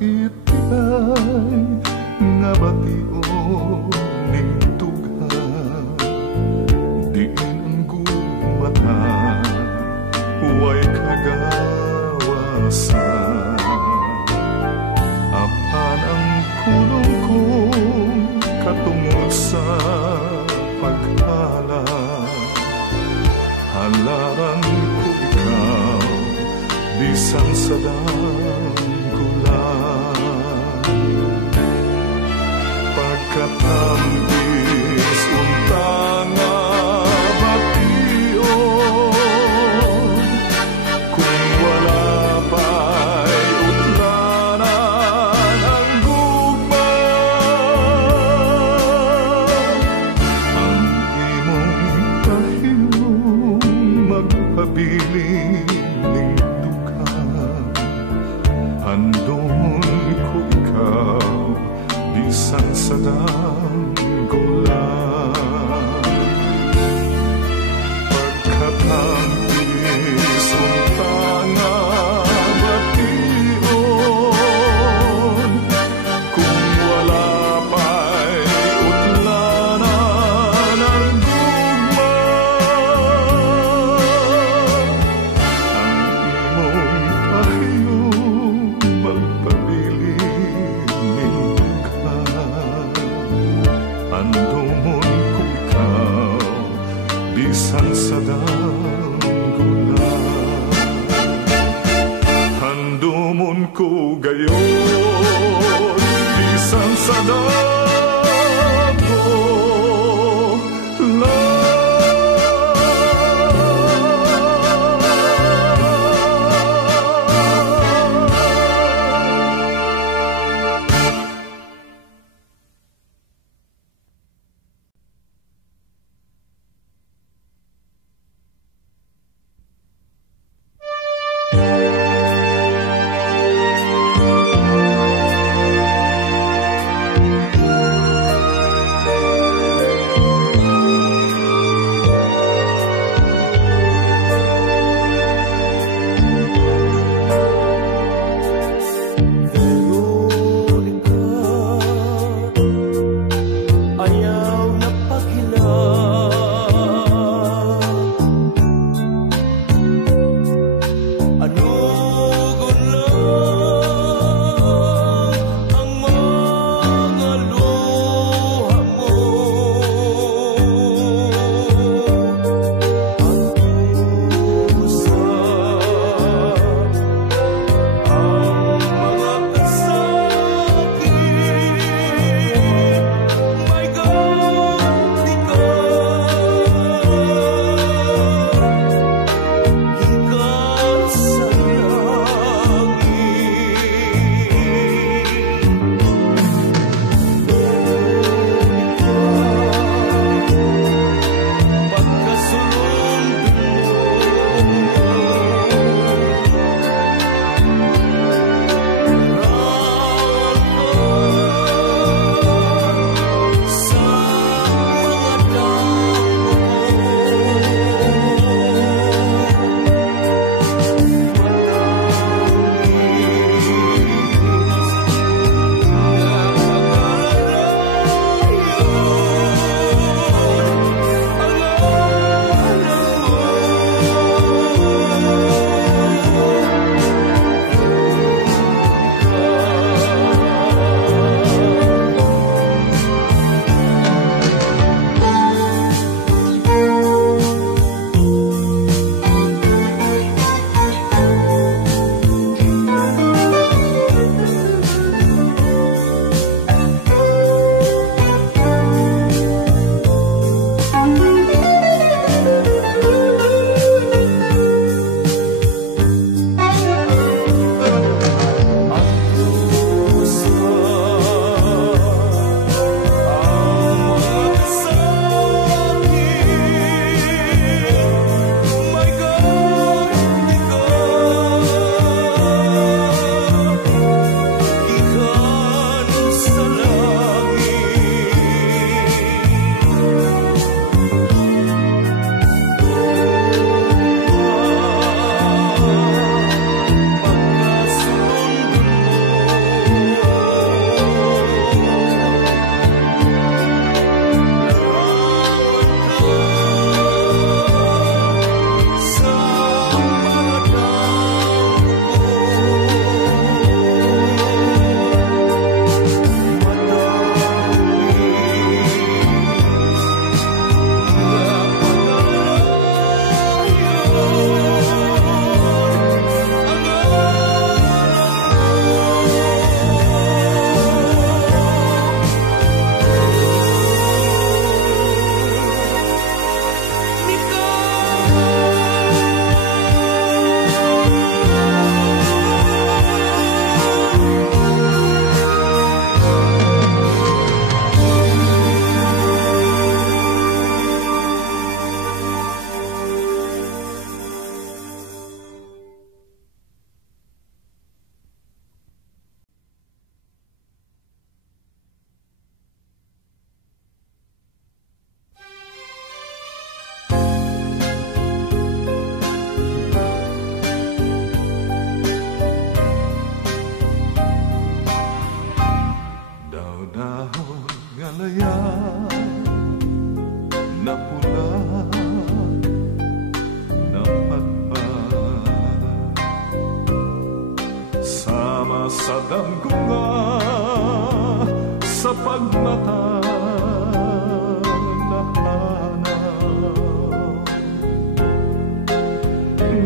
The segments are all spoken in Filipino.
itay nga bation ni tugha diin ang gumata way kagawasan apan ang kulong kong katungod sa paghala halaran ko ikaw bisan sa danggulan pagkatambis untang nga bation kung wala pa'y utlanan ang gugma ang imong pahiyong magpabiling ning duka handon ko ikaw bisan sa danggulan pagkatambis untang nga bation kung wala pa'y utlanan ang gugma ang imong pahiyong magpabiling ning duka andumon ko ikaw bisan sa danggulan handumon ko gayon bisan sa danggulan.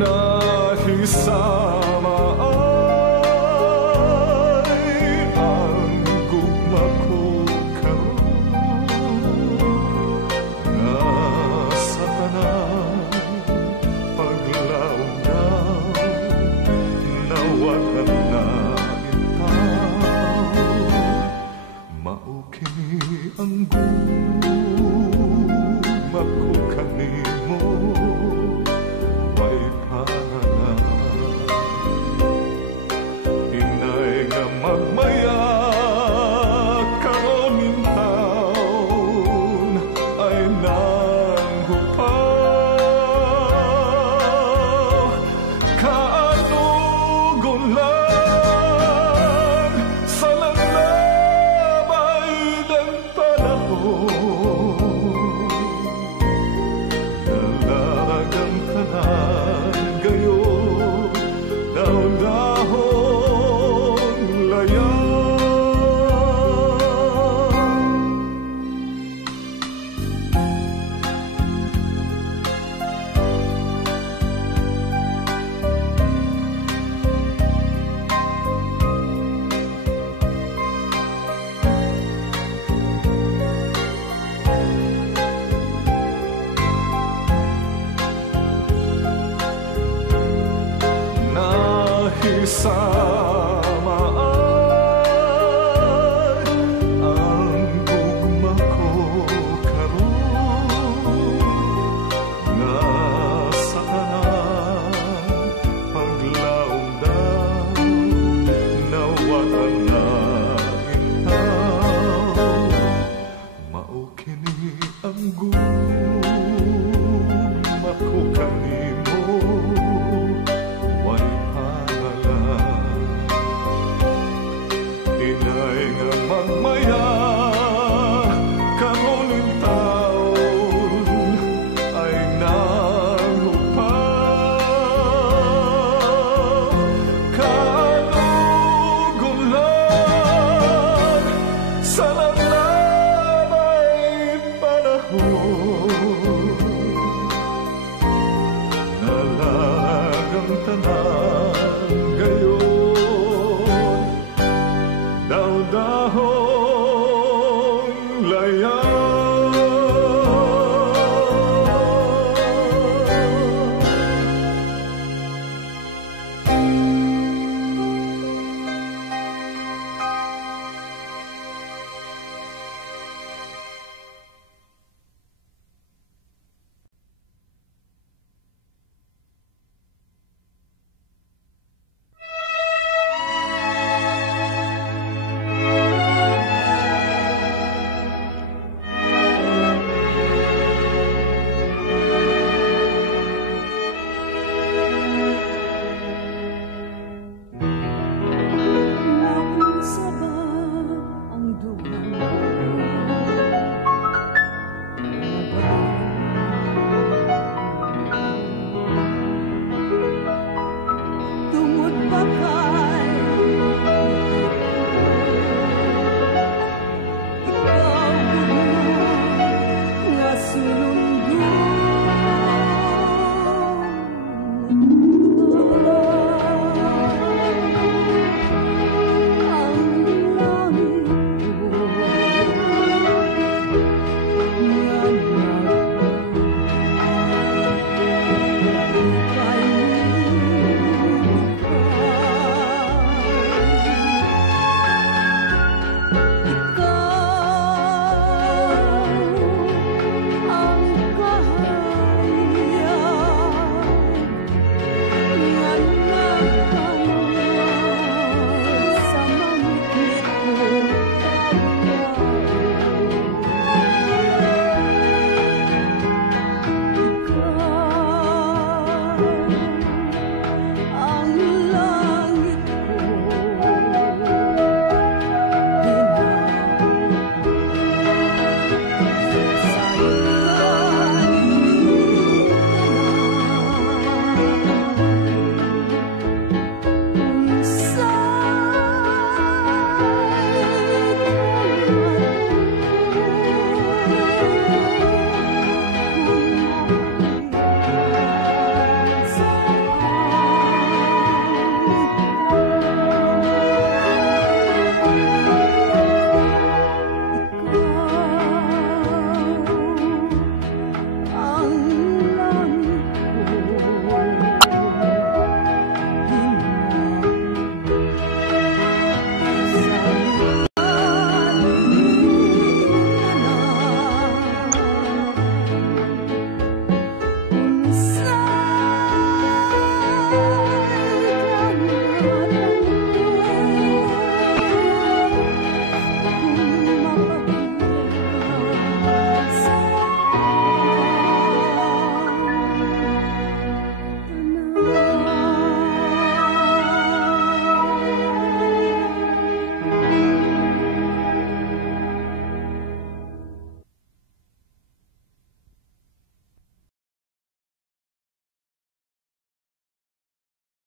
nahisama ay ang gugma ko karon. Nasa tanan paglaom na nawatan na itaw. Maukini ang gugma ko kanimo, may pangalan. Inay nga magmaya karon ning taon ay nanghupaw. Kaanugon lang sa lalabay ng panahon. Dalagang tanan gayon, daon-dahon layan. Nahisama ay ang gugma ko karon. Nasa tanan paglaom daw nawatan na itaw. Maukini ang gugma ko kanimo, way pangalan. Inay nga magmaya karon ning taon ay nanghupaw. Kaanugon lang sa lalabay panahon. Nalagang tanan